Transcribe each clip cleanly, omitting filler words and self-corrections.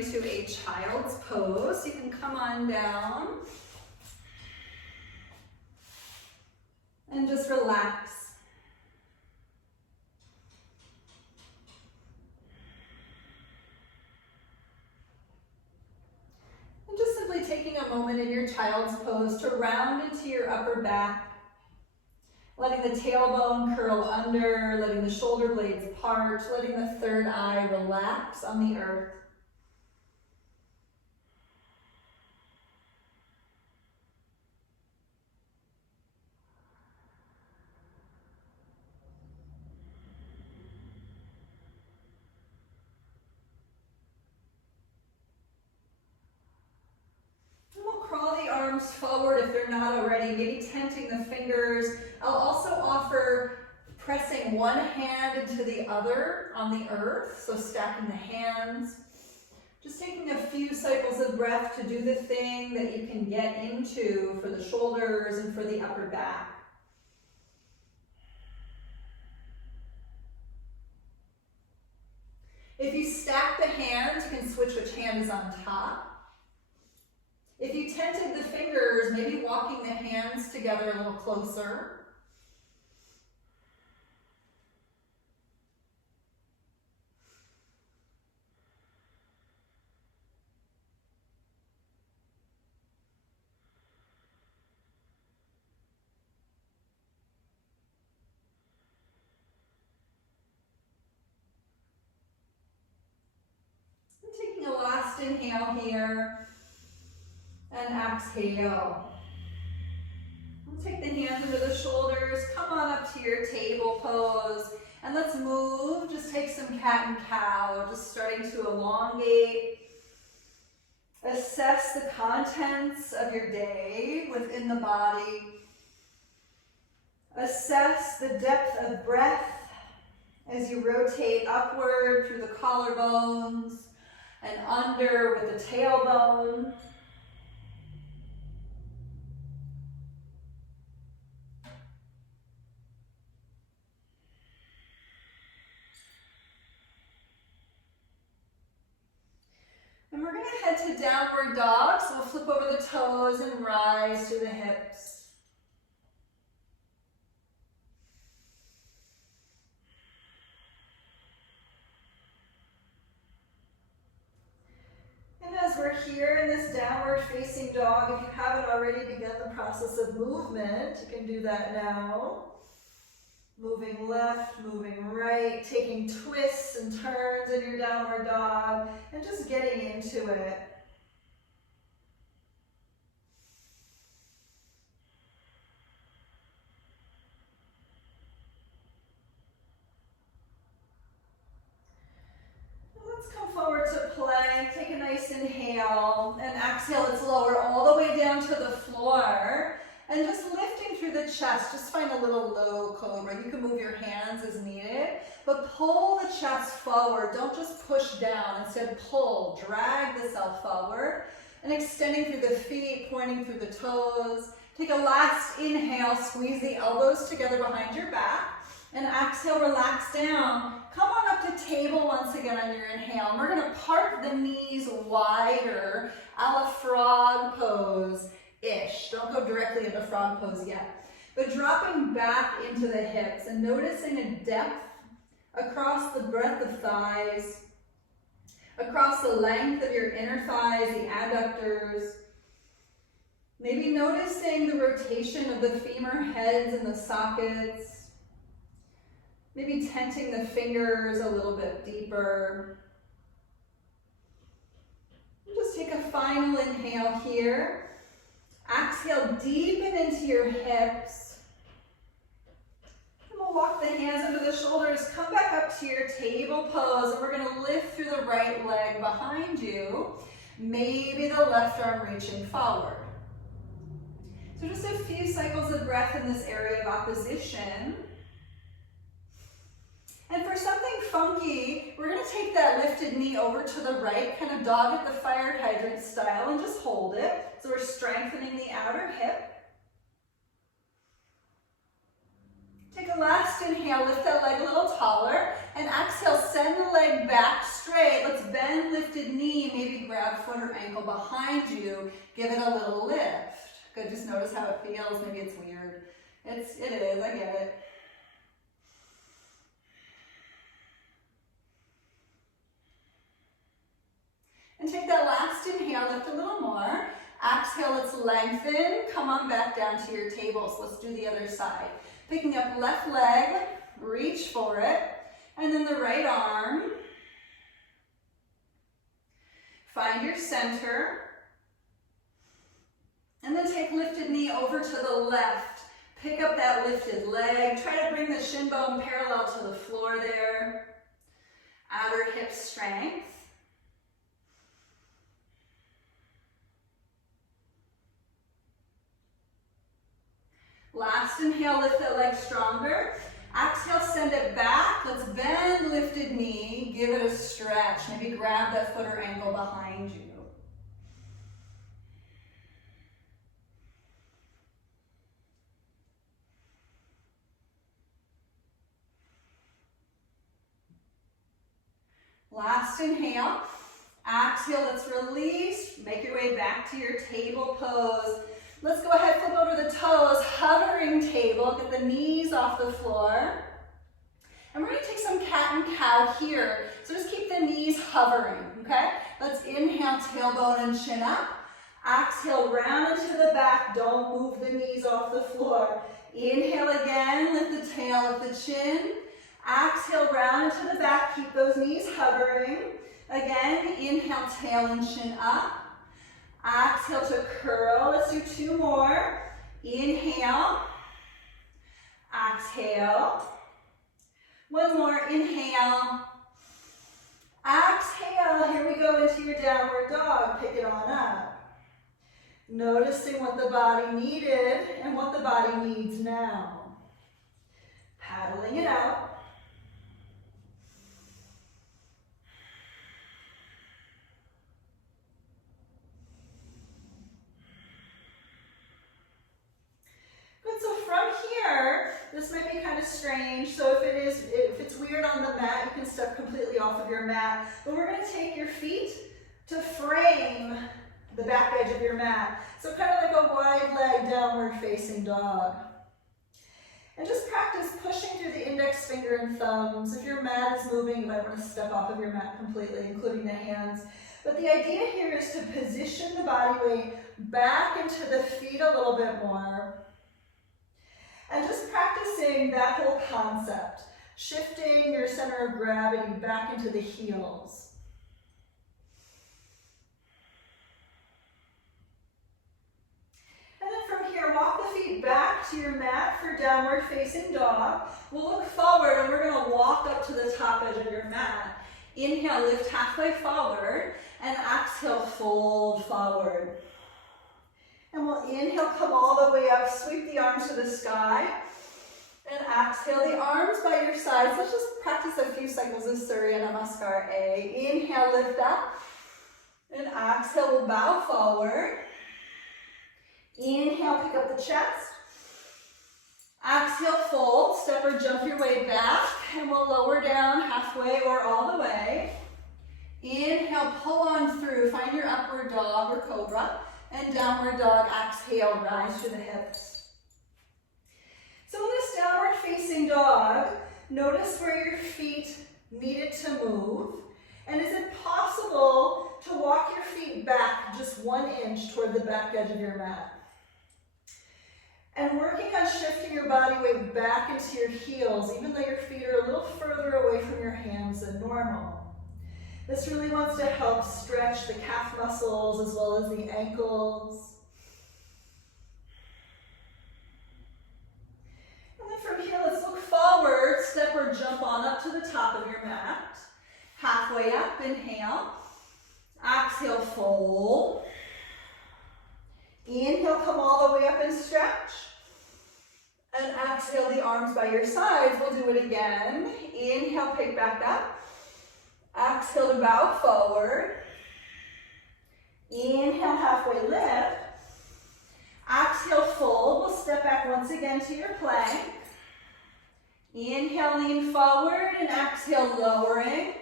To a child's pose. You can come on down and just relax. And just simply taking a moment in your child's pose to round into your upper back, letting the tailbone curl under, letting the shoulder blades part, letting the third eye relax on the earth. Forward if they're not already, maybe tenting the fingers. I'll also offer pressing one hand into the other on the earth, so stacking the hands. Just taking a few cycles of breath to do the thing that you can get into for the shoulders and for the upper back. If you stack the hands, you can switch which hand is on top. If you tented the fingers, maybe walking the hands together a little closer. And taking a last inhale here. And exhale. We'll take the hands under the shoulders, come on up to your table pose, and let's move. Just take some cat and cow, just starting to elongate. Assess the contents of your day within the body. Assess the depth of breath as you rotate upward through the collarbones and under with the tailbone. And we're going to head to downward dog, so we'll flip over the toes and rise to the hips. And as we're here in this downward facing dog, if you haven't already begun the process of movement, you can do that now. Moving left, moving right, taking twists and turns in your downward dog, and just getting into it. Let's come forward to plank. Take a nice inhale, and exhale. Let's lower all the way down to the floor. And just lifting through the chest, just find a little low cobra. You can move your hands as needed, but pull the chest forward. Don't just push down. Instead, pull, drag the self forward, and extending through the feet, pointing through the toes. Take a last inhale, squeeze the elbows together behind your back, and exhale, relax down. Come on up to table once again on your inhale. And we're gonna part the knees wider, a la frog pose-ish. Don't go directly into frog pose yet. But dropping back into the hips and noticing a depth across the breadth of thighs, across the length of your inner thighs, the adductors. Maybe noticing the rotation of the femur heads and the sockets. Maybe tenting the fingers a little bit deeper. Just take a final inhale here. Exhale, deepen into your hips. And we'll walk the hands under the shoulders. Come back up to your table pose. And we're going to lift through the right leg behind you. Maybe the left arm reaching forward. So just a few cycles of breath in this area of opposition. And for something funky, we're going to take that lifted knee over to the right, kind of dog at the fire hydrant style, and just hold it. So we're strengthening the outer hip. Take a last inhale, lift that leg a little taller, And exhale, send the leg back straight. Let's bend lifted knee, maybe grab foot or ankle behind you. Give it a little lift. Good, just notice how it feels. Maybe it's weird. It is, I get it. And take that last inhale, lift a little more. Exhale, let's lengthen. Come on back down to your tables. Let's do the other side. Picking up left leg, reach for it. And then the right arm. Find your center. And then take lifted knee over to the left. Pick up that lifted leg. Try to bring the shin bone parallel to the floor there. Outer hip strength. Last inhale, lift that leg stronger. Exhale, send it back. Let's bend lifted knee. Give it a stretch. Maybe grab that foot or ankle behind you. Last inhale. Exhale, let's release. Make your way back to your table pose. Let's go ahead, flip over the toes, hovering table, get the knees off the floor. And we're gonna take some cat and cow here. So just keep the knees hovering, okay? Let's inhale, tailbone and chin up. Exhale, round into the back, don't move the knees off the floor. Inhale again, lift the tail, lift the chin. Exhale, round into the back, keep those knees hovering. Again, inhale, tail and chin up. Exhale to curl. Let's do two more. Inhale. Exhale. One more. Inhale. Exhale. Here we go into your downward dog. Pick it on up. Noticing what the body needed and what the body needs now. Paddling it out. So from here, this might be kind of strange. So if it's weird on the mat, you can step completely off of your mat. But we're going to take your feet to frame the back edge of your mat. So kind of like a wide leg downward facing dog. And just practice pushing through the index finger and thumbs. If your mat is moving, you might want to step off of your mat completely, including the hands. But the idea here is to position the body weight back into the feet a little bit more. And just practicing that whole concept, shifting your center of gravity back into the heels. And then from here, walk the feet back to your mat for downward facing dog. We'll look forward and we're going to walk up to the top edge of your mat. Inhale, lift halfway forward, and exhale, fold forward. And we'll inhale, come all the way up, sweep the arms to the sky. And exhale, the arms by your sides. Let's just practice a few cycles of Surya Namaskar A. Inhale, lift up. And exhale, we'll bow forward. Inhale, pick up the chest. Exhale, fold, step or jump your way back. And we'll lower down halfway or all the way. Inhale, pull on through, find your upward dog or cobra. And downward dog, exhale, rise to the hips. So in this downward facing dog, notice where your feet needed to move. And is it possible to walk your feet back just 1 inch toward the back edge of your mat? And working on shifting your body weight back into your heels, even though your feet are a little further away from your hands than normal. This really wants to help stretch the calf muscles as well as the ankles. And then from here, let's look forward, step or jump on up to the top of your mat. Halfway up, inhale. Exhale, fold. Inhale, come all the way up and stretch. And exhale, the arms by your sides. We'll do it again. Inhale, pick back up. Exhale to bow forward. Inhale, halfway lift. Exhale, fold. We'll step back once again to your plank. Inhale, lean forward, and exhale, lowering.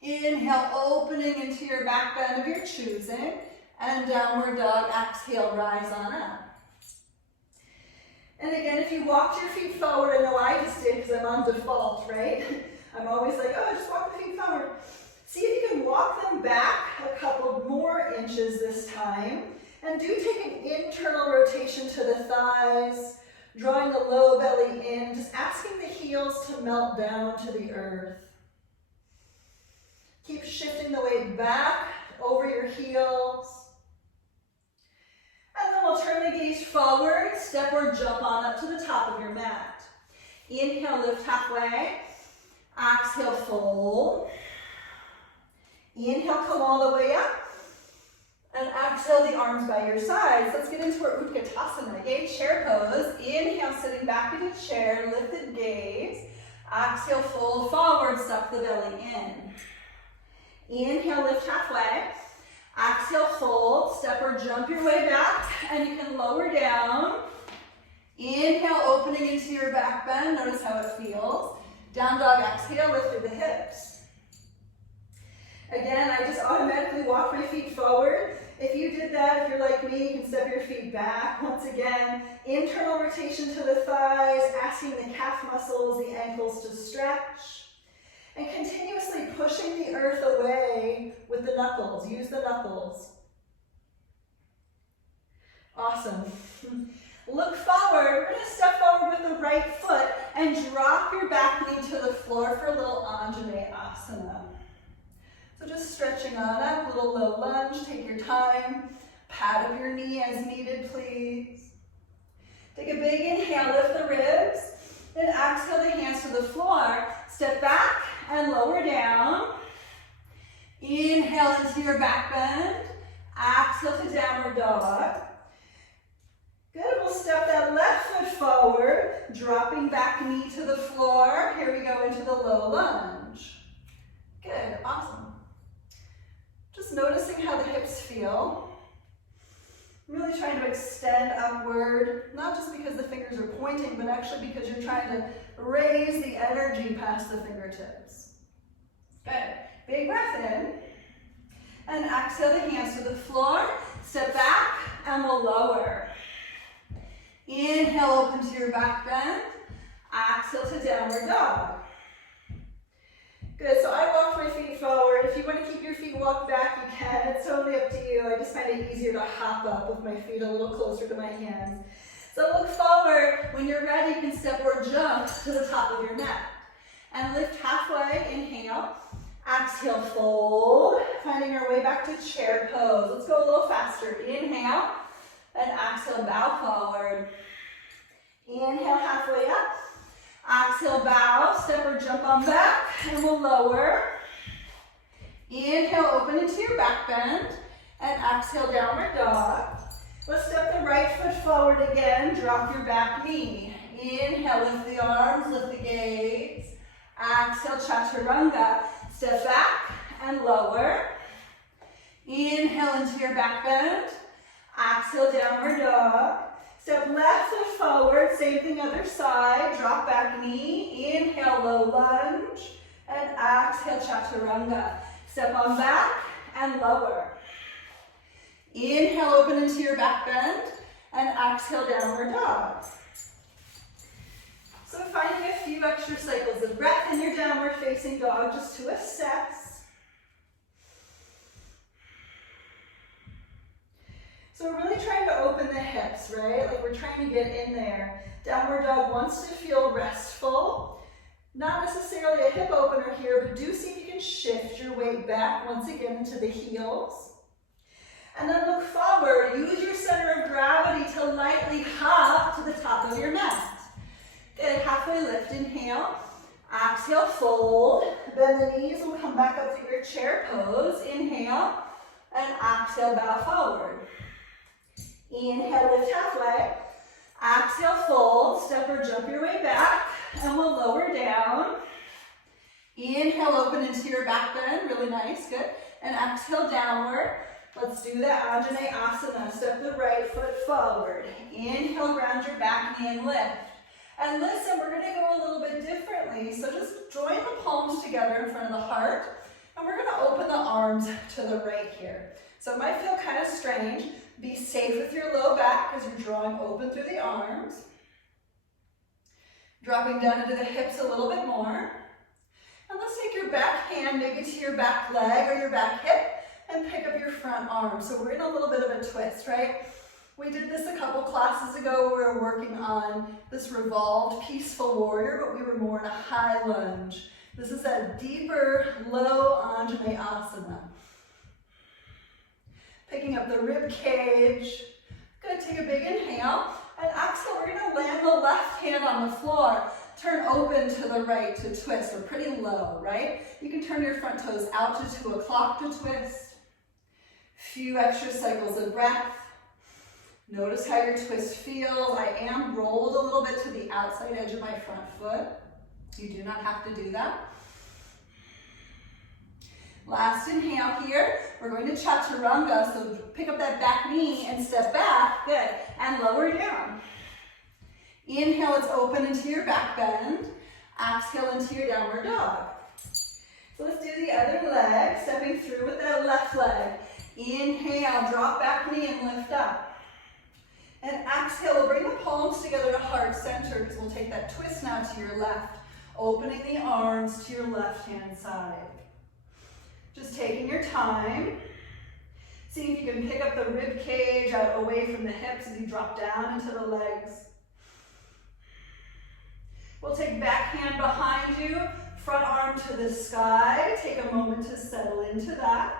Inhale, opening into your back bend of your choosing. And downward dog, exhale, rise on up. And again, if you walked your feet forward, I know I just did because I'm on default, right? I'm always like, oh, just walk the feet forward. See if you can walk them back a couple more inches this time. And do take an internal rotation to the thighs, drawing the low belly in, just asking the heels to melt down to the earth. Keep shifting the weight back over your heels. And then we'll turn the gaze forward, step or jump on up to the top of your mat. Inhale, lift halfway. Exhale, fold. Inhale, come all the way up. And exhale, the arms by your sides. Let's get into our Utkatasana, a chair pose. Inhale, sitting back in a chair, lifted gaze. Exhale, fold forward, suck the belly in. Inhale, lift halfway. Exhale, fold, step or jump your way back, and you can lower down. Inhale, opening into your back bend. Notice how it feels. Down dog, exhale, lift through the hips. Again, I just automatically walk my feet forward. If you did that, if you're like me, you can step your feet back. Once again, internal rotation to the thighs, asking the calf muscles, the ankles to stretch. And continuously pushing the earth away with the knuckles. Use the knuckles. Awesome. Look forward. We're going to step forward with the right foot and drop your back knee to the floor for a little Anjaneyasana. So just stretching on up, little low lunge. Take your time. Pad up your knee as needed, please. Take a big inhale, lift the ribs. Then exhale the hands to the floor. Step back and lower down. Inhale into your back bend. Exhale to downward dog. Good, we'll step that left foot forward, dropping back knee to the floor. Here we go into the low lunge. Good, awesome. Just noticing how the hips feel. Really trying to extend upward, not just because the fingers are pointing, but actually because you're trying to raise the energy past the fingertips. Good. Big breath in. And exhale the hands to the floor. Step back and we'll lower. Inhale, open to your back bend. Exhale to downward dog. Good, so I walk my feet forward. If you want to keep your feet walked back, you can. It's totally up to you. I just find it easier to hop up with my feet a little closer to my hands. So look forward. When you're ready, you can step or jump to the top of your mat. And lift halfway, inhale. Exhale, fold. Finding our way back to chair pose. Let's go a little faster. Inhale, and exhale, bow forward. Inhale, halfway up. Exhale, bow, step or jump on back, and we'll lower. Inhale, open into your back bend, and exhale, downward dog. Let's step the right foot forward again, drop your back knee. Inhale, lift the arms, lift the gaze. Exhale, chaturanga. Step back and lower. Inhale into your back bend. Exhale, downward dog. Step left foot forward, same thing other side. Drop back knee. Inhale, low lunge. And exhale, chaturanga. Step on back and lower. Inhale, open into your back bend. And exhale, downward dog. So finding a few extra cycles of breath in your downward facing dog just to assess. So we're really trying to open the hips, right? Like we're trying to get in there. Downward dog wants to feel restful. Not necessarily a hip opener here, but do see if you can shift your weight back once again into the heels. And then look forward. Use your center of gravity to lightly hop to the top of your mat. Good, halfway lift, inhale. Exhale, fold. Bend the knees, we'll come back up to your chair pose. Inhale, and exhale, bow forward. Inhale, lift halfway. Exhale, fold, step or jump your way back, and we'll lower down. Inhale, open into your back bend, really nice, good. And exhale, downward. Let's do that Anjaneyasana. Step the right foot forward. Inhale, ground your back knee and lift. And listen, we're gonna go a little bit differently. So just join the palms together in front of the heart, and we're gonna open the arms to the right here. So it might feel kind of strange. Be safe with your low back as you're drawing open through the arms. Dropping down into the hips a little bit more. And let's take your back hand maybe to your back leg or your back hip and pick up your front arm. So we're in a little bit of a twist, right? We did this a couple classes ago. We were working on this revolved peaceful warrior, but we were more in a high lunge. This is a deeper, low Anjaneyasana. Picking up the rib cage. Good, take a big inhale. And exhale, we're gonna land the left hand on the floor. Turn open to the right to twist. We're pretty low, right? You can turn your front toes out to 2 o'clock to twist. Few extra cycles of breath. Notice how your twist feels. I am rolled a little bit to the outside edge of my front foot. You do not have to do that. Last inhale here. We're going to chaturanga, so pick up that back knee and step back. Good. And lower down. Inhale, it's open into your back bend. Exhale into your downward dog. So let's do the other leg, stepping through with that left leg. Inhale, drop back knee and lift up. And exhale, we'll bring the palms together to heart center because we'll take that twist now to your left, opening the arms to your left-hand side. Just taking your time. See if you can pick up the rib cage out away from the hips as you drop down into the legs. We'll take back hand behind you, front arm to the sky. Take a moment to settle into that.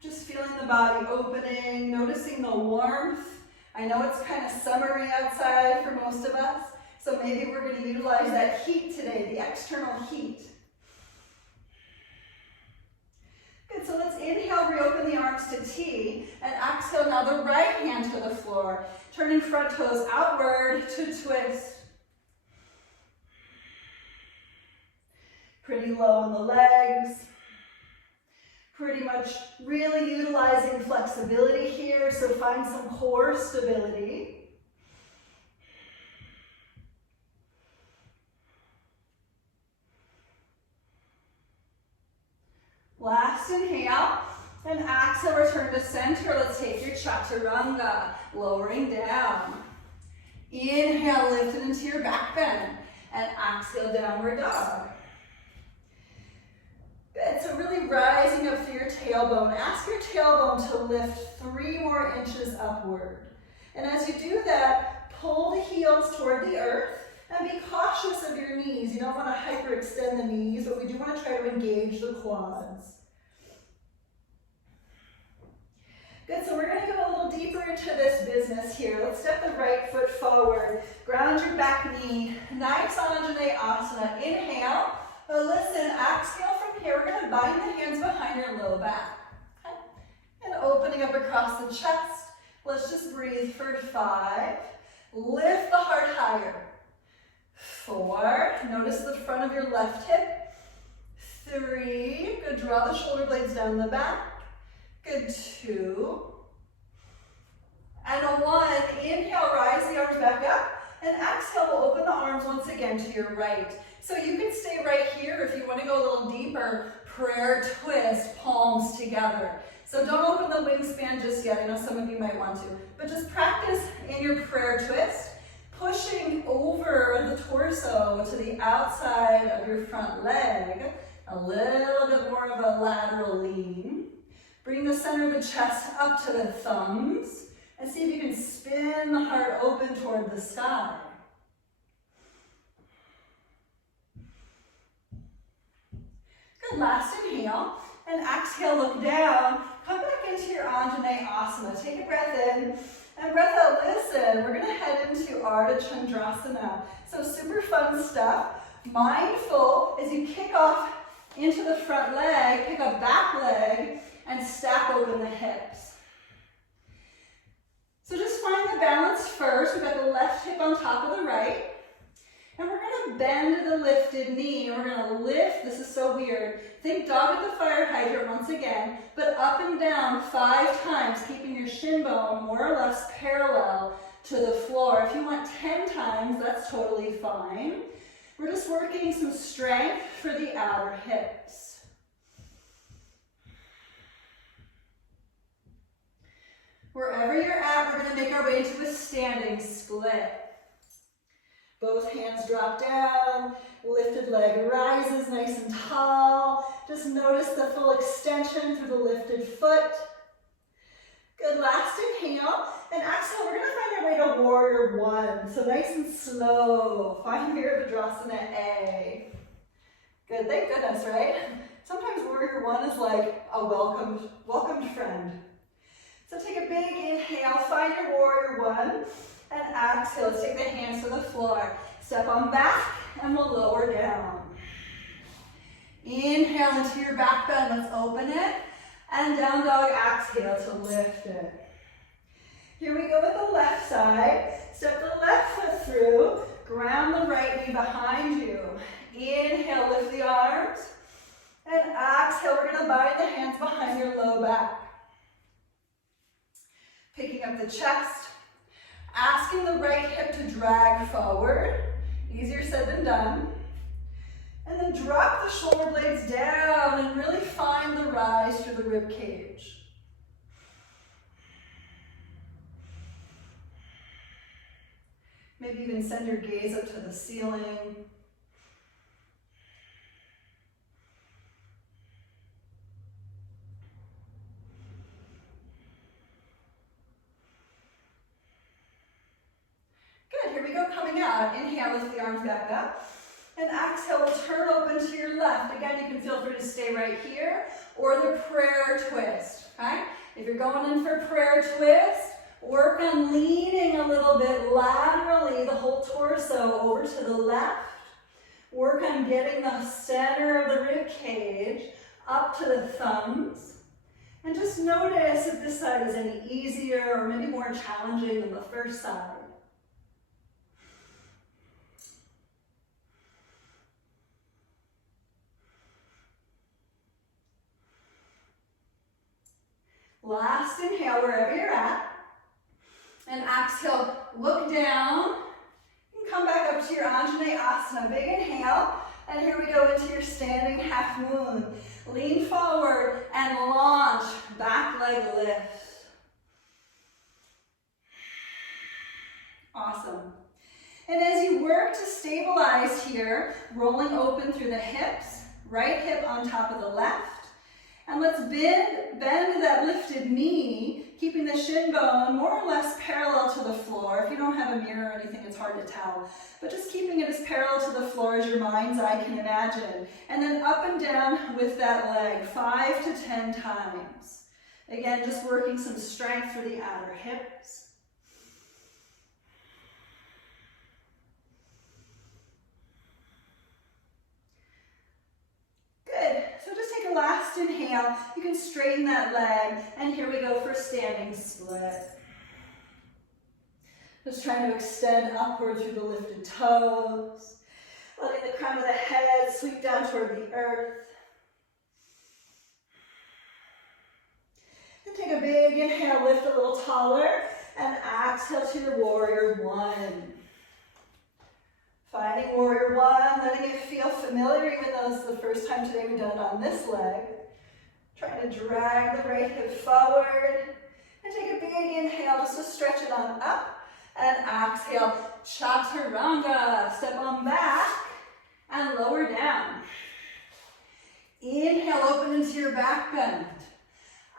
Just feeling the body opening, noticing the warmth. I know it's kind of summery outside for most of us, so maybe we're going to utilize that heat today, the external heat. Good, so let's inhale, reopen the arms to T, and exhale now the right hand to the floor, turning front toes outward to twist. Pretty low in the legs. Pretty much really utilizing flexibility here, so find some core stability. Last inhale, and exhale, return to center. Let's take your chaturanga, lowering down. Inhale, lift it into your back bend, and exhale, downward dog. Good, so really rising up through your tailbone. Ask your tailbone to lift 3 more inches upward. And as you do that, pull the heels toward the earth and be cautious of your knees. You don't want to hyperextend the knees, but we do want to try to engage the quads. Good, so we're going to go a little deeper into this business here. Let's step the right foot forward. Ground your back knee. Nice Anjaneyasana. Inhale. But listen, exhale from here. We're going to bind the hands behind your low back. Okay? And opening up across the chest. Let's just breathe for 5. Lift the heart higher. 4. Notice the front of your left hip. 3. Good. Draw the shoulder blades down the back. Good. 2. And a 1. Inhale, rise the arms back up. And exhale, we'll open the arms once again to your right. So you can stay right here if you want to go a little deeper. Prayer twist, palms together. So don't open the wingspan just yet. I know some of you might want to. But just practice in your prayer twist, pushing over the torso to the outside of your front leg. A little bit more of a lateral lean. Bring the center of the chest up to the thumbs. And see if you can spin the heart open toward the sky. Good, last inhale. And exhale, look down. Come back into your Anjaneyasana. Take a breath in and breath out. Listen, we're going to head into Ardha Chandrasana. So super fun stuff. Mindful as you kick off into the front leg, pick up back leg, and stack open the hips. So just find the balance first. We've got the left hip on top of the right. And we're gonna bend the lifted knee. We're gonna lift, this is so weird. Think dog at the fire hydrant once again, but up and down 5 times, keeping your shin bone more or less parallel to the floor. If you want 10 times, that's totally fine. We're just working some strength for the outer hips. Wherever you're at, we're gonna make our way to a standing split. Both hands drop down, lifted leg rises nice and tall. Just notice the full extension through the lifted foot. Good, last inhale, and exhale, we're gonna find our way to warrior one. So nice and slow, find Virabhadrasana A. Good, thank goodness, right? Sometimes warrior one is like a welcomed friend. So take a big inhale, find your warrior one. And exhale, let's take the hands to the floor. Step on back, and we'll lower down. Inhale into your back bend, let's open it. And down dog, exhale to lift it. Here we go with the left side. Step the left foot through, ground the right knee behind you. Inhale, lift the arms. And exhale, we're gonna bind the hands behind your low back. Picking up the chest. Asking the right hip to drag forward. Easier said than done. And then drop the shoulder blades down and really find the rise through the rib cage. Maybe even send your gaze up to the ceiling. Good, here we go, coming out. Inhale, lift the arms back up. And exhale, we'll turn open to your left. Again, you can feel free to stay right here, or the prayer twist, okay? If you're going in for prayer twist, work on leaning a little bit laterally, the whole torso over to the left. Work on getting the center of the rib cage up to the thumbs. And just notice if this side is any easier or maybe more challenging than the first side. Last inhale wherever you're at. And exhale, look down. And come back up to your Anjaneyasana. Big inhale. And here we go into your standing half moon. Lean forward and launch. Back leg lifts. Awesome. And as you work to stabilize here, rolling open through the hips, right hip on top of the left. And let's bend that lifted knee, keeping the shin bone more or less parallel to the floor. If you don't have a mirror or anything, it's hard to tell. But just keeping it as parallel to the floor as your mind's eye can imagine. And then up and down with that leg, 5 to 10 times. Again, just working some strength for the outer hips. Good. So just take a last inhale. You can straighten that leg. And here we go for standing split. Just trying to extend upward through the lifted toes. Letting the crown of the head sweep down toward the earth. And take a big inhale, lift a little taller. And exhale to your warrior one. Finding warrior one, letting it feel familiar, even though this is the first time today we've done it on this leg. Trying to drag the right hip forward. And take a big inhale just to stretch it on up. And exhale, chaturanga. Step on back and lower down. Inhale, open into your back bend.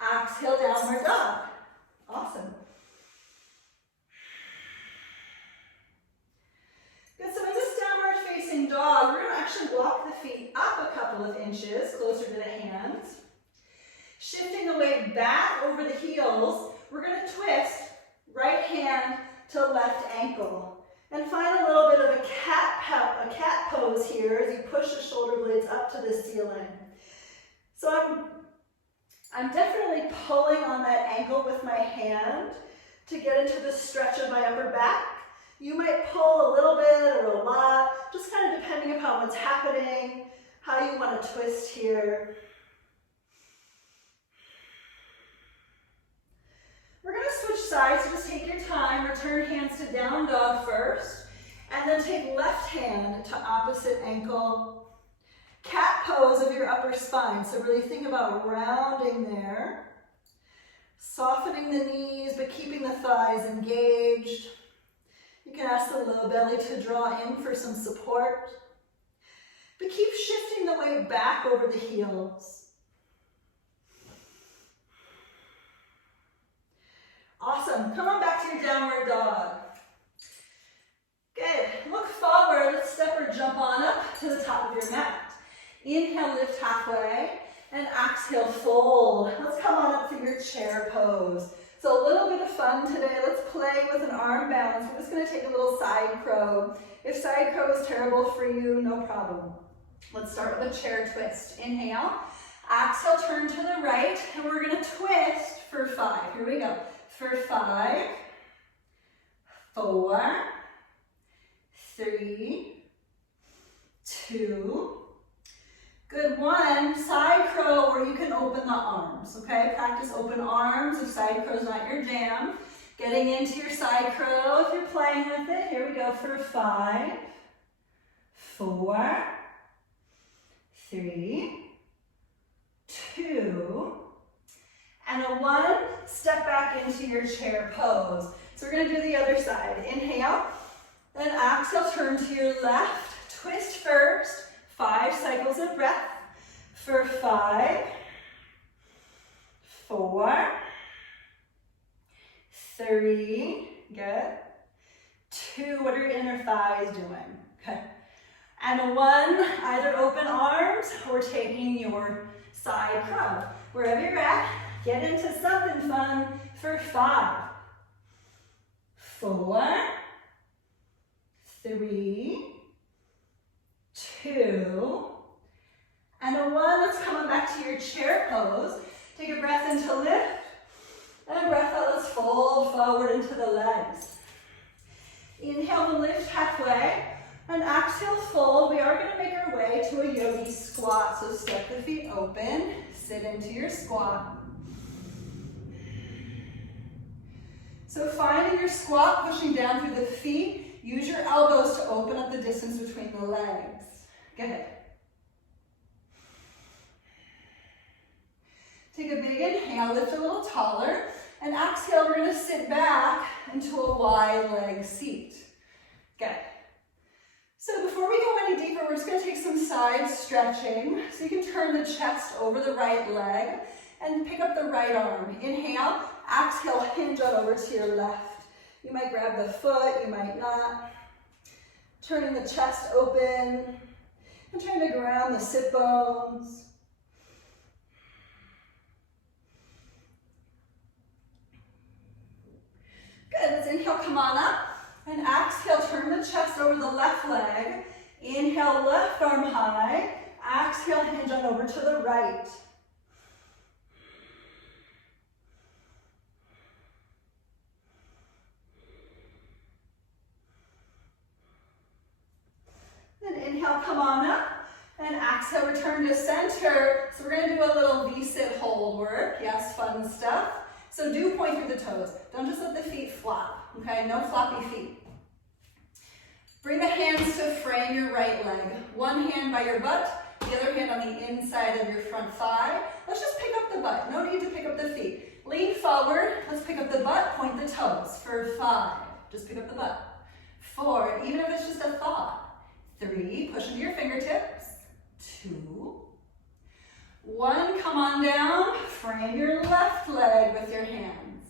Exhale, downward dog. Awesome. Good, so in this downward facing dog, we're going to actually walk the feet up a couple of inches, closer to the hands. Shifting the weight back over the heels, we're going to twist right hand to left ankle. And find a little bit of a cat pose here as you push the shoulder blades up to the ceiling. So I'm definitely pulling on that ankle with my hand to get into the stretch of my upper back. You might pull a little bit or a lot, just kind of depending upon what's happening, how you want to twist here. We're going to switch sides, so just take your time. Return hands to down dog first, and then take left hand to opposite ankle. Cat pose of your upper spine, so really think about rounding there. Softening the knees, but keeping the thighs engaged. You can ask the low belly to draw in for some support, but keep shifting the weight back over the heels. Awesome. Come on back to your downward dog. Good. Look forward. Let's step or jump on up to the top of your mat. Inhale, lift halfway, and exhale, fold. Let's come on up to your chair pose. So a little bit of fun today. Let's play with an arm balance. We're just going to take a little side crow. If side crow is terrible for you, no problem. Let's start with a chair twist. Inhale. Exhale, turn to the right, and we're going to twist for 5. Here we go. For 5, 4, 3, 2, good, 1. Side crow where you can open the arms, okay? Practice open arms if side crow's not your jam. Getting into your side crow if you're playing with it. Here we go for 5, 4, 3, 2, and a 1. Step back into your chair pose. So we're going to do the other side. Inhale, then exhale, turn to your left. Twist first. 5 cycles of breath. For 5, 4, 3, good. 2, what are your inner thighs doing? Okay. And a 1, either open arms or taking your side crow. Wherever you're at, get into something fun for 5, 4, 3, 2, and a 1. Let's come on back to your chair pose. Take a breath in to lift, and a breath out. Let's fold forward into the legs. Inhale to lift halfway, and exhale, fold. We are going to make our way to a yogi squat. So step the feet open, sit into your squat. So finding your squat, pushing down through the feet, use your elbows to open up the distance between the legs. Good. Take a big inhale, lift a little taller, and exhale, we're going to sit back into a wide leg seat. Good. So before we go any deeper, we're just going to take some side stretching. So you can turn the chest over the right leg and pick up the right arm. Inhale, exhale, hinge on over to your left. You might grab the foot, you might not. Turning the chest open and trying to ground the sit bones. Good, let's inhale, come on up. And exhale, turn the chest over the left leg. Inhale, left arm high. Exhale, hinge on over to the right. Then inhale, come on up. And exhale, return to center. So we're going to do a little V-sit hold work. Yes, fun stuff. So do point through the toes. Don't just let the feet flop, okay? No floppy feet. Bring the hands to frame your right leg. One hand by your butt, the other hand on the inside of your front thigh. Let's just pick up the butt. No need to pick up the feet. Lean forward. Let's pick up the butt, point the toes. For 5, just pick up the butt. 4, even if it's just a thought. 3, push into your fingertips. 2, 1, come on down. Frame your left leg with your hands.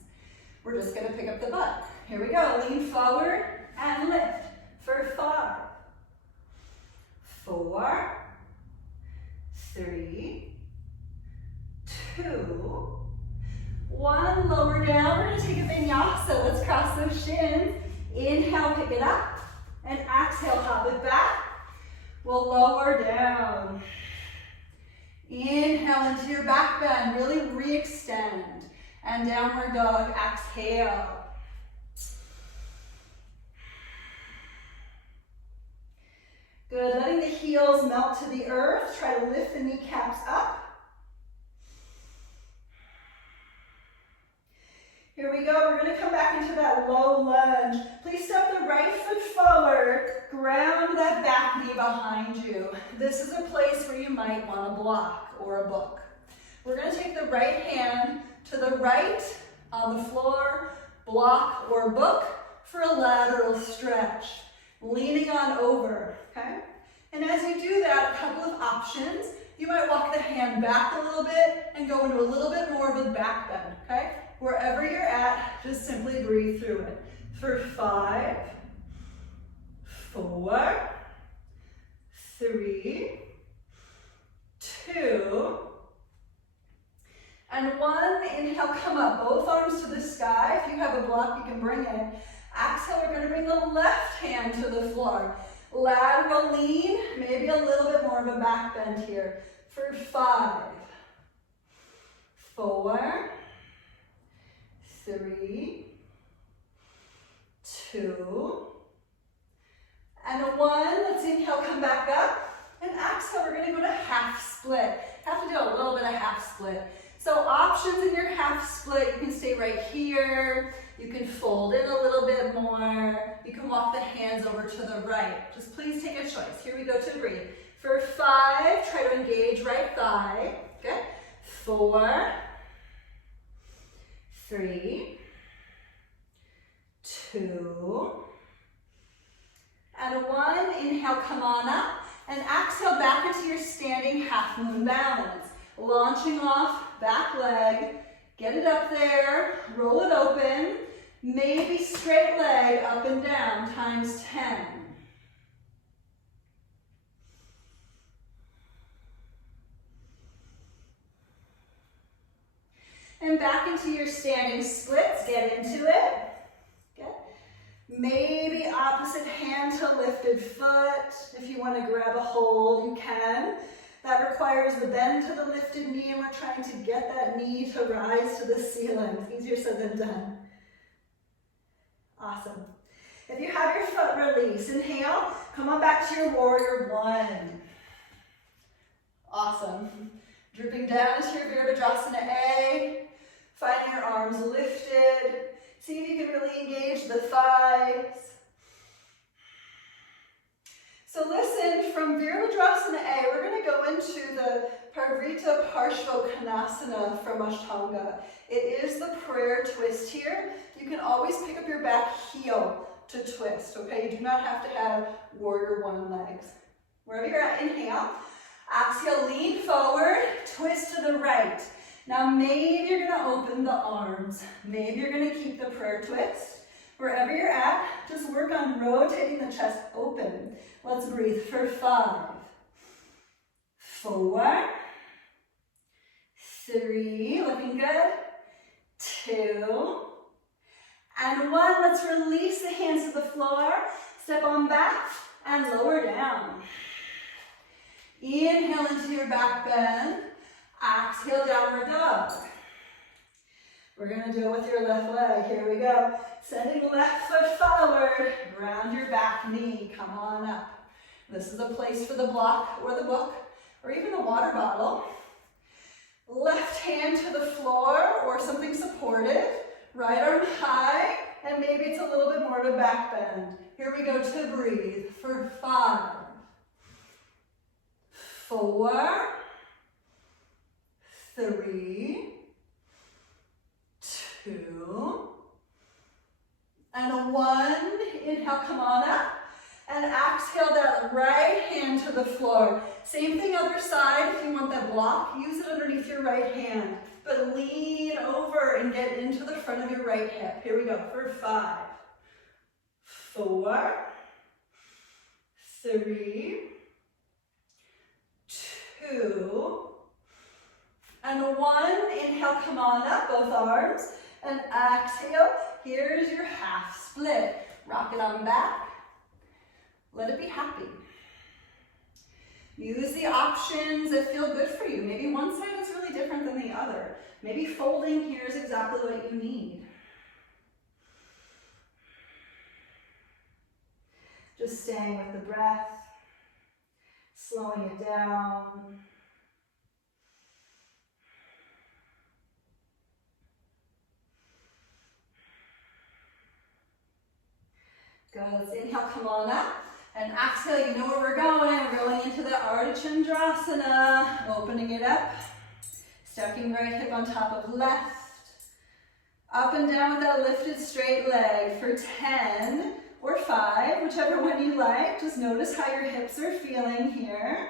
We're just gonna pick up the butt. Here we go, lean forward and lift. For 5, 4, 3, 2, 1. Lower down. We're going to take a vinyasa. Let's cross those shins. Inhale, pick it up. And exhale, hop it back. We'll lower down. Inhale into your back bend. Really re-extend. And downward dog, exhale. Good, letting the heels melt to the earth. Try to lift the kneecaps up. Here we go, we're gonna come back into that low lunge. Please step the right foot forward, ground that back knee behind you. This is a place where you might want a block or a book. We're gonna take the right hand to the right on the floor, block or book for a lateral stretch. Leaning on over, okay? And as you do that, a couple of options. You might walk the hand back a little bit and go into a little bit more of a back bend, okay? Wherever you're at, just simply breathe through it. For 5, 4, 3, 2, and 1. Inhale, come up, both arms to the sky. If you have a block, you can bring it. Exhale, we're gonna bring the left hand to the floor. Lateral lean, maybe a little bit more of a back bend here. For 5, 4, 3, 2, and 1. Let's inhale, come back up. And exhale, we're gonna go to half split. Have to do a little bit of half split. So options in your half split, you can stay right here. You can fold in a little bit more. You can walk the hands over to the right. Just please take a choice. Here we go to breathe. For 5, try to engage right thigh. Good. 4, 3, 2, and 1. Inhale, come on up. And exhale back into your standing half moon balance. Launching off, back leg. Get it up there, roll it open. Maybe straight leg up and down times 10. And back into your standing splits, get into it. Good. Maybe opposite hand to lifted foot. If you want to grab a hold, you can. That requires the bend to the lifted knee, and we're trying to get that knee to rise to the ceiling. It's easier said than done. Awesome. If you have your foot release, inhale, come on back to your warrior 1. Awesome. Drooping down into your Virabhadrasana A. Finding your arms lifted. See if you can really engage the thighs. So listen, from Virabhadrasana A, we're going to go into the Parivrtta Parshvottanasana from Ashtanga. It is the prayer twist here. You can always pick up your back heel to twist, okay? You do not have to have warrior 1 legs. Wherever you're at, inhale. Exhale, lean forward, twist to the right. Now maybe you're going to open the arms. Maybe you're going to keep the prayer twist. Wherever you're at, just work on rotating the chest open. Let's breathe for 5, 4, 3, looking good, 2, and 1. Let's release the hands to the floor. Step on back and lower down. Inhale into your back bend. Exhale, downward dog. We're going to do it with your left leg. Here we go. Sending left foot forward. Round your back knee. Come on up. This is a place for the block or the book or even the water bottle. Left hand to the floor or something supported. Right arm high. And maybe it's a little bit more of a back bend. Here we go to breathe for 5, 4, 3, 2, and 1. Inhale, come on up. And exhale that right hand to the floor. Same thing other side. If you want that block, use it underneath your right hand. But lean over and get into the front of your right hip. Here we go for 5, 4, 3, 2, and 1. Inhale, come on up, both arms. And exhale, here's your half split. Rock it on back. Let it be happy. Use the options that feel good for you. Maybe one side is really different than the other. Maybe folding here is exactly what you need. Just staying with the breath. Slowing it down. Good, let's inhale, come on up. And exhale, you know where we're going. We're going into the Ardha Chandrasana, opening it up. Stacking right hip on top of left. Up and down with that lifted straight leg for 10 or 5, whichever one you like. Just notice how your hips are feeling here.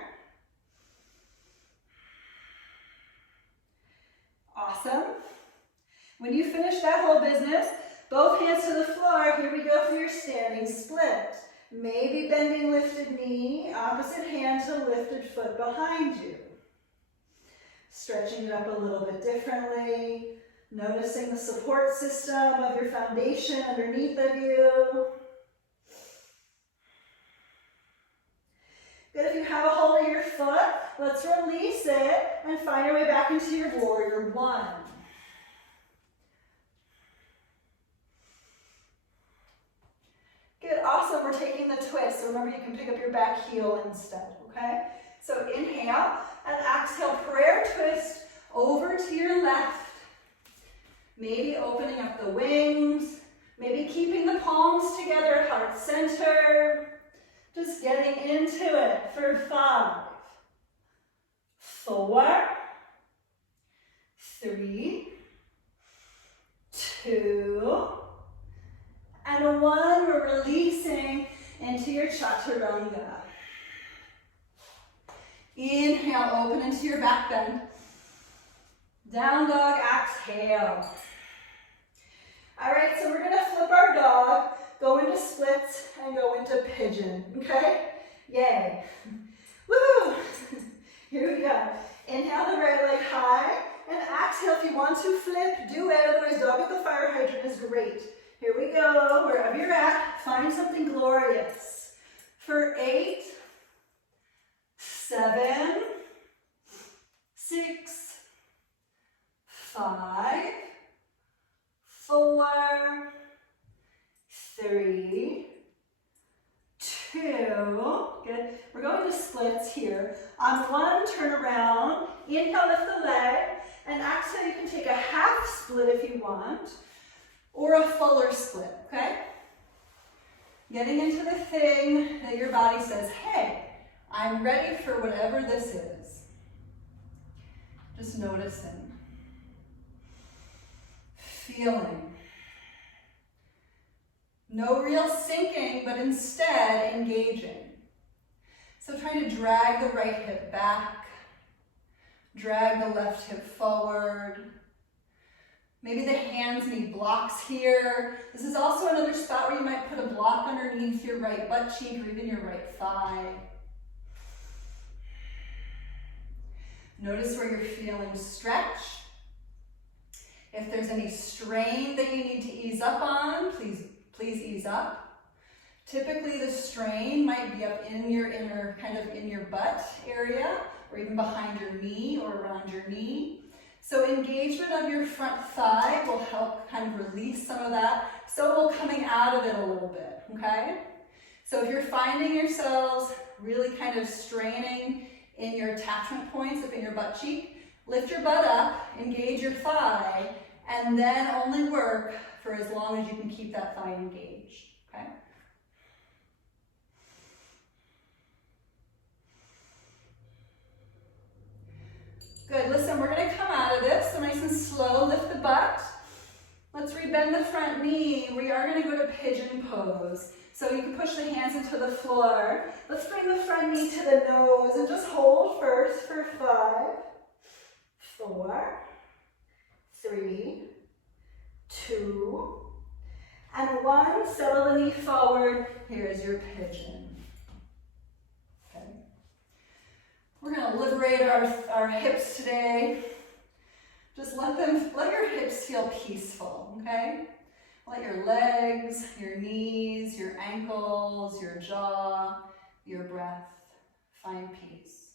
Awesome. When you finish that whole business, both hands to the floor. Here we go for your standing split. Maybe bending lifted knee, opposite hand to lifted foot behind you. Stretching it up a little bit differently. Noticing the support system of your foundation underneath of you. Good, if you have a hold of your foot, let's release it and find your way back into your warrior one. Good, awesome, we're taking the twist. So remember, you can pick up your back heel instead, okay? So inhale and exhale, prayer twist over to your left. Maybe opening up the wings, maybe keeping the palms together, heart center. Just getting into it for 5, 4, 3, 2, and 1. We're releasing into your chaturanga. Inhale, open into your back bend. Down dog, exhale. All right, so we're gonna flip our dog, go into splits, and go into pigeon, okay? Yay. Woo! Here we go. Inhale the right leg high, and exhale. If you want to flip, do it. Otherwise, dog at the fire hydrant is great. Here we go. Wherever you're at, find something glorious. For 8, 7, 6, 5, 4, 3, 2, good. We're going to splits here. On 1, turn around, inhale, lift the leg, and exhale, you can take a half split if you want, or a fuller split, okay? Getting into the thing that your body says, hey, I'm ready for whatever this is. Just noticing. Feeling. No real sinking, but instead engaging. So trying to drag the right hip back, drag the left hip forward. Maybe the hands need blocks here. This is also another spot where you might put a block underneath your right butt cheek or even your right thigh. Notice where you're feeling stretch. If there's any strain that you need to ease up on, please ease up. Typically the strain might be up in your inner, kind of in your butt area, or even behind your knee or around your knee. So engagement of your front thigh will help kind of release some of that, so it will coming out of it a little bit, okay? So if you're finding yourselves really kind of straining in your attachment points up in your butt cheek, lift your butt up, engage your thigh, and then only work for as long as you can keep that thigh engaged, okay? Good, listen, we're gonna come out of this, so nice and slow, lift the butt. Let's rebend the front knee. We are gonna go to pigeon pose. So you can push the hands into the floor. Let's bring the front knee to the nose and just hold first for 5, 4, 3, 2, and 1. Settle the knee forward. Here's your pigeon. Okay. We're gonna liberate our hips today. Just let your hips feel peaceful, okay? Let your legs, your knees, your ankles, your jaw, your breath find peace.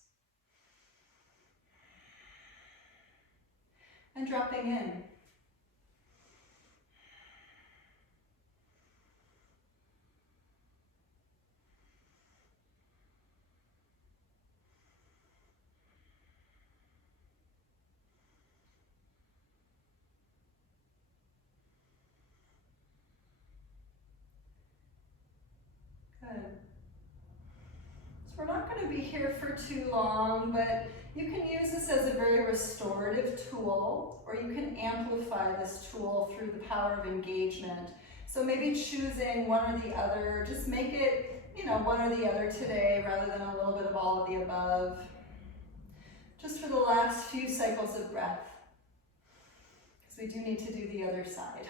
And dropping in. So we're not going to be here for too long, but you can use this as a very restorative tool, or you can amplify this tool through the power of engagement. So maybe choosing one or the other, just make it, you know, one or the other today rather than a little bit of all of the above. Just for the last few cycles of breath, because we do need to do the other side.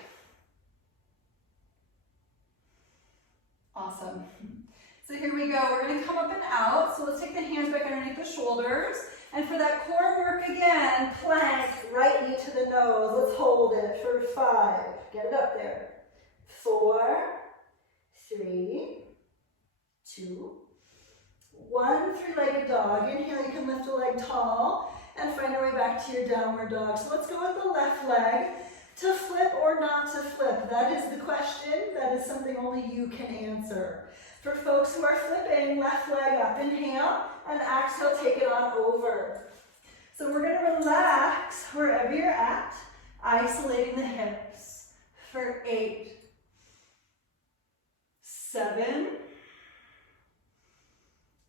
Awesome. So here we go. We're going to come up and out. So let's take the hands back underneath the shoulders. And for that core work again, plank, right knee to the nose. Let's hold it for 5. Get it up there. 4, 3, 2, 1. Three-legged dog. Inhale, you can lift a leg tall and find our way back to your downward dog. So let's go with the left leg. To flip or not to flip? That is the question. That is something only you can answer. For folks who are flipping, left leg up, inhale, and exhale, take it on over. So we're going to relax wherever you're at, isolating the hips for 8, 7,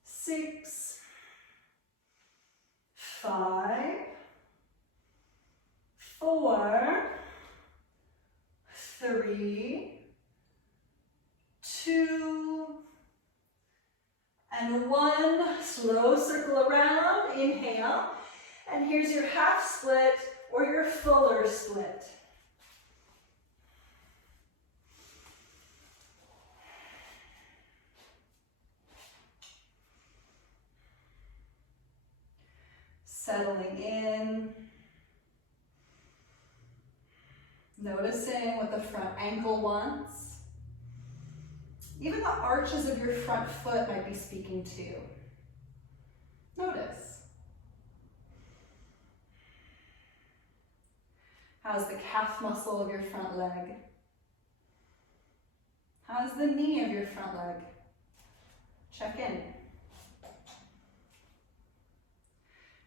6, 5, 4, 3, 2, and 1. Slow circle around, inhale. And here's your half split or your fuller split. Settling in. Noticing what the front ankle wants. Even the arches of your front foot might be speaking to you. Notice. How's the calf muscle of your front leg? How's the knee of your front leg? Check in.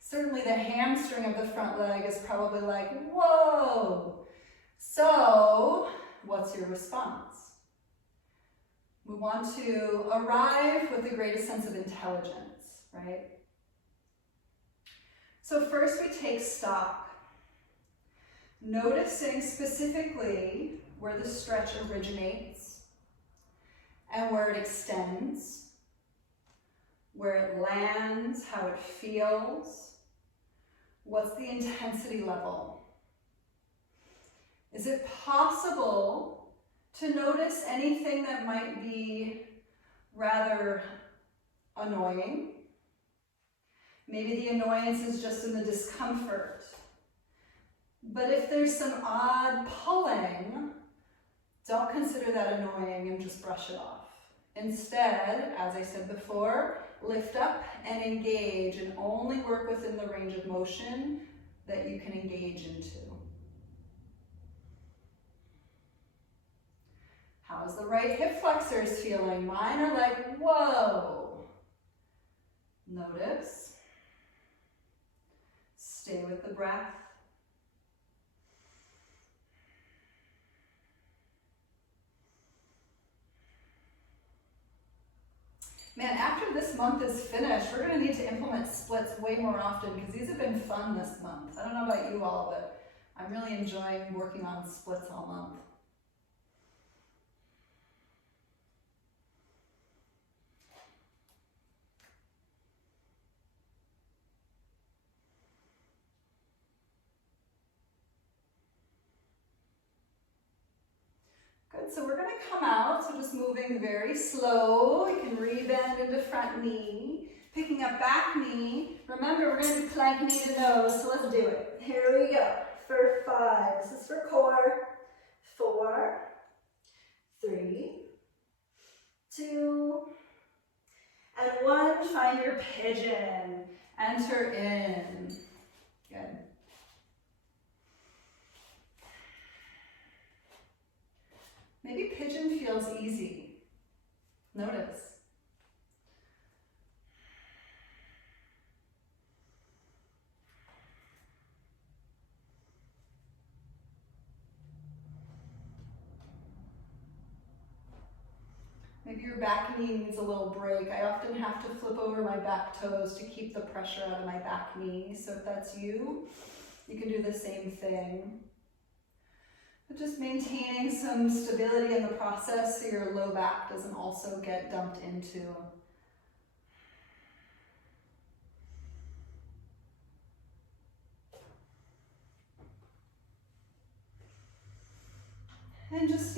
Certainly the hamstring of the front leg is probably like, whoa. So, what's your response? We want to arrive with the greatest sense of intelligence, right? So first we take stock, noticing specifically where the stretch originates and where it extends, where it lands, how it feels, what's the intensity level. Is it possible to notice anything that might be rather annoying? Maybe the annoyance is just in the discomfort. But if there's some odd pulling, don't consider that annoying and just brush it off. Instead, as I said before, lift up and engage and only work within the range of motion that you can engage into. How's the right hip flexors feeling? Mine are like, whoa. Notice. Stay with the breath. Man, after this month is finished, we're going to need to implement splits way more often because these have been fun this month. I don't know about you all, but I'm really enjoying working on splits all month. Good, so we're going to come out, so just moving very slow. You can rebend into front knee, picking up back knee. Remember, we're going to do plank knee to nose, so let's do it. Here we go, for 5. This is for core. 4, 3, 2, and 1. Find your pigeon. Enter in. Good. Maybe pigeon feels easy. Notice. Maybe your back knee needs a little break. I often have to flip over my back toes to keep the pressure out of my back knee. So if that's you, you can do the same thing. But just maintaining some stability in the process so your low back doesn't also get dumped into. And just,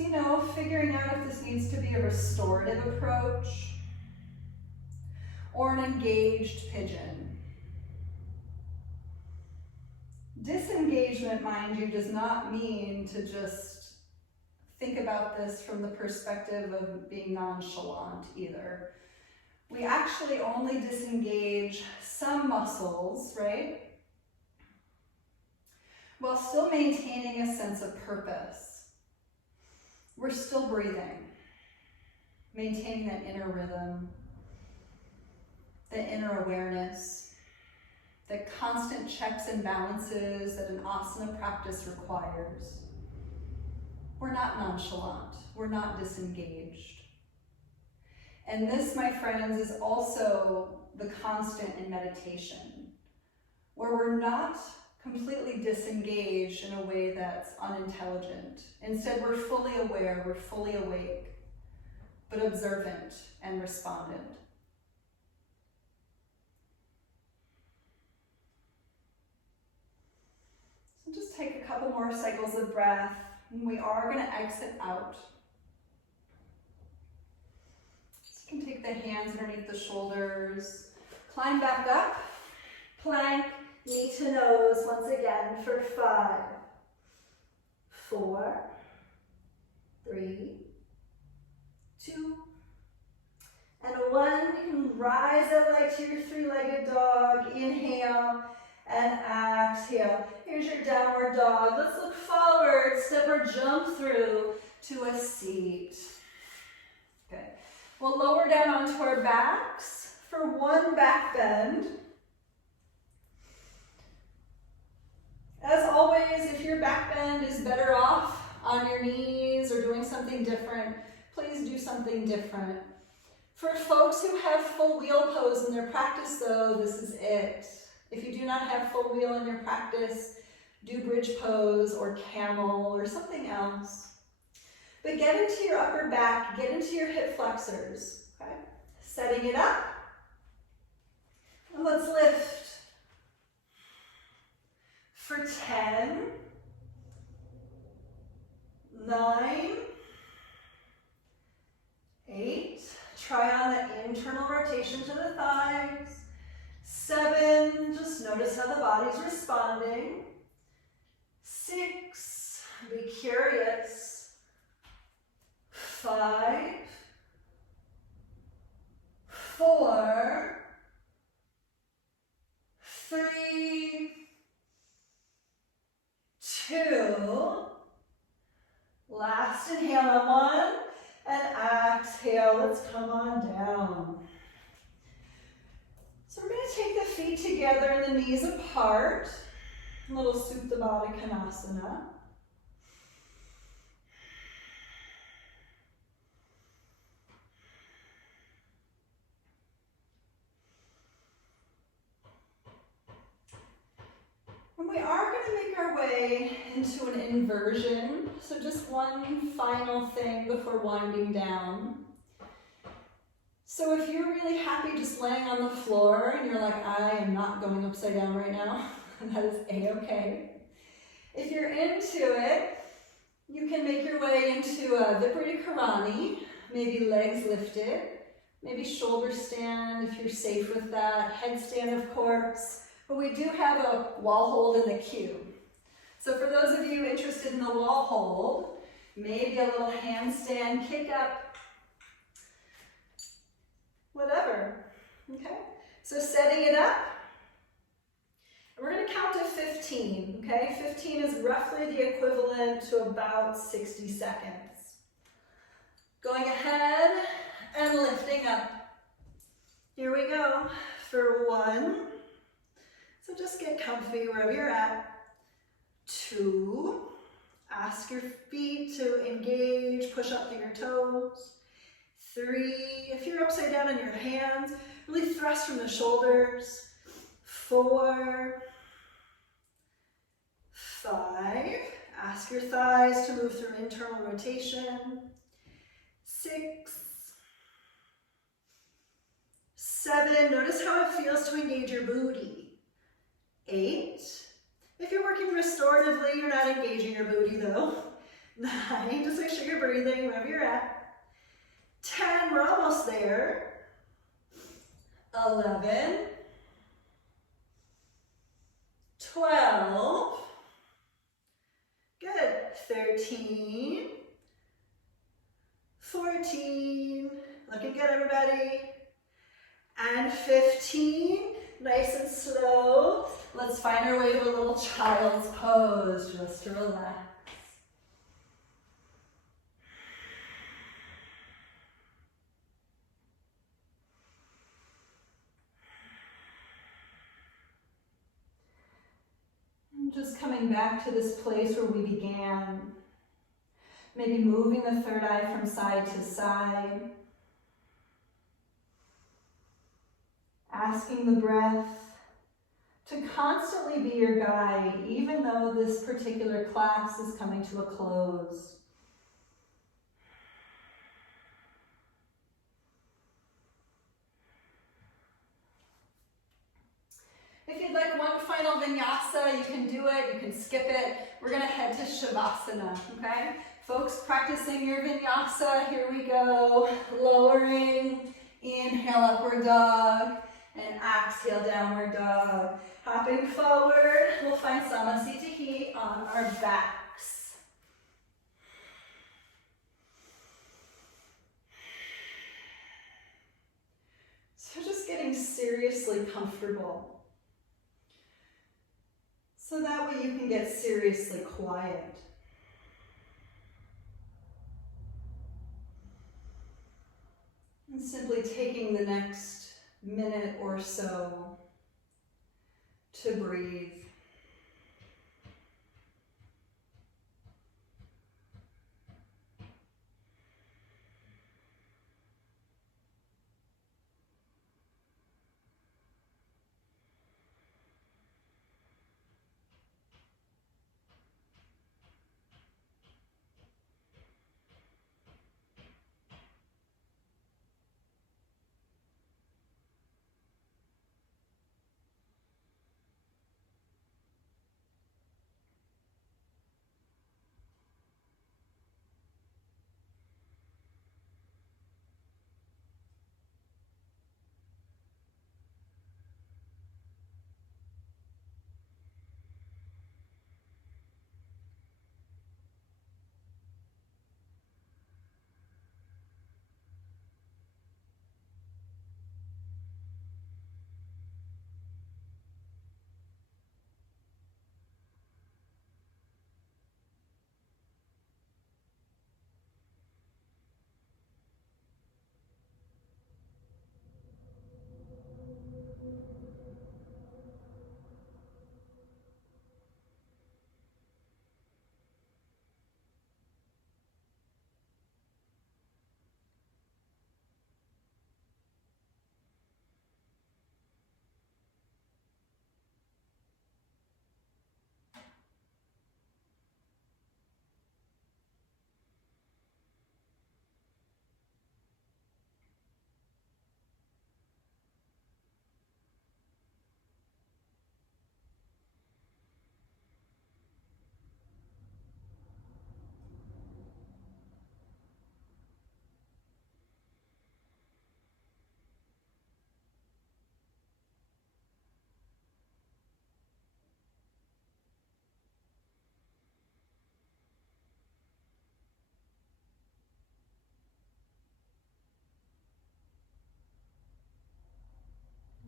figuring out if this needs to be a restorative approach or an engaged pigeon. Disengagement, mind you, does not mean to just think about this from the perspective of being nonchalant either. We actually only disengage some muscles, right? While still maintaining a sense of purpose. We're still breathing, maintaining that inner rhythm, the inner awareness, the constant checks and balances that an asana practice requires. We're not nonchalant, we're not disengaged. And this, my friends, is also the constant in meditation, where we're not completely disengaged in a way that's unintelligent. Instead, we're fully aware, we're fully awake, but observant and respondent. So just take a couple more cycles of breath, and we are going to exit out. So you can take the hands underneath the shoulders, climb back up, plank, knee to nose once again for 5, 4, 3, 2, and 1. You can rise up like to your 3-legged dog. Inhale and exhale. Here's your downward dog. Let's look forward, step or jump through to a seat. Good. We'll lower down onto our backs for 1 back bend. As always, if your back bend is better off on your knees or doing something different, please do something different. For folks who have full wheel pose in their practice though, this is it. If you do not have full wheel in your practice, do bridge pose or camel or something else. But get into your upper back, get into your hip flexors, okay? Setting it up. And let's lift. For 10, 9, 8, try on the internal rotation to the thighs. 7, just notice how the body's responding. 6, be curious. 5, 4, 3, 2, last inhale on 1, and exhale, let's come on down. So we're going to take the feet together and the knees apart, a little Supta Baddha Konasana. And we are going to make our way into an inversion. So just one final thing before winding down. So if you're really happy just laying on the floor and you're like, I am not going upside down right now, that is a-okay. If you're into it, you can make your way into a Viparita Karani, maybe legs lifted, maybe shoulder stand if you're safe with that, headstand of course. But we do have a wall hold in the queue. So for those of you interested in the wall hold, maybe a little handstand, kick up, whatever, okay? So setting it up, and we're gonna count to 15, okay? 15 is roughly the equivalent to about 60 seconds. Going ahead and lifting up. Here we go, for 1. So just get comfy wherever you're at. 2, ask your feet to engage, push up through your toes. 3. If you're upside down on your hands, really thrust from the shoulders. 4, 5. Ask your thighs to move through internal rotation. 6, 7. Notice how it feels to engage your booty. 8. If you're working restoratively, you're not engaging your booty though. 9. Just make sure you're breathing wherever you're at. 10. We're almost there. 11. 12. Good. 13. 14. Looking good, everybody. And 15. Nice and slow. Let's find our way to a little child's pose, just to relax. Just coming back to this place where we began. Maybe moving the third eye from side to side. Asking the breath to constantly be your guide, even though this particular class is coming to a close. If you'd like one final vinyasa, you can do it, you can skip it. We're gonna head to Shavasana, okay? Folks practicing your vinyasa, here we go. Lowering, inhale, upward dog, and exhale, downward dog. Hopping forward, we'll find Samasthiti on our backs. So just getting seriously comfortable. So that way you can get seriously quiet. And simply taking the next minute or so to breathe.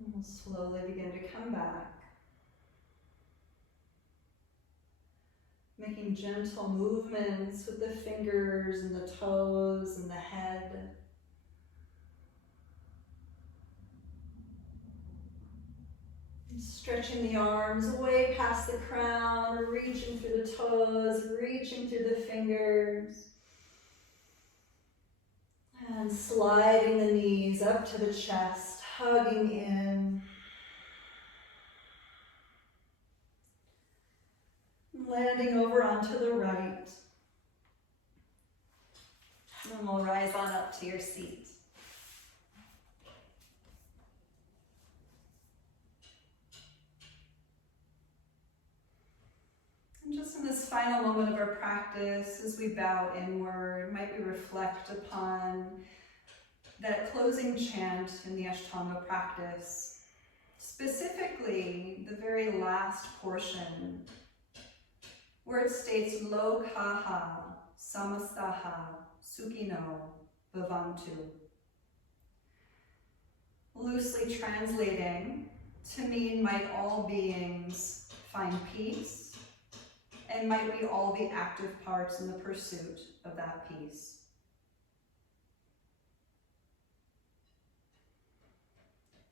And we'll slowly begin to come back. Making gentle movements with the fingers and the toes and the head. And stretching the arms way past the crown, reaching through the toes, reaching through the fingers. And sliding the knees up to the chest, hugging in. Landing over onto the right. And we'll rise on up to your seat. And just in this final moment of our practice, as we bow inward, might we reflect upon that closing chant in the Ashtanga practice, specifically the very last portion, where it states, Lokaha samastaha sukhino bhavantu. Loosely translating to mean, might all beings find peace, and might we all be active parts in the pursuit of that peace.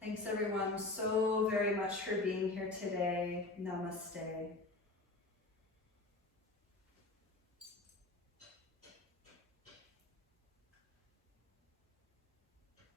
Thanks everyone so very much for being here today. Namaste.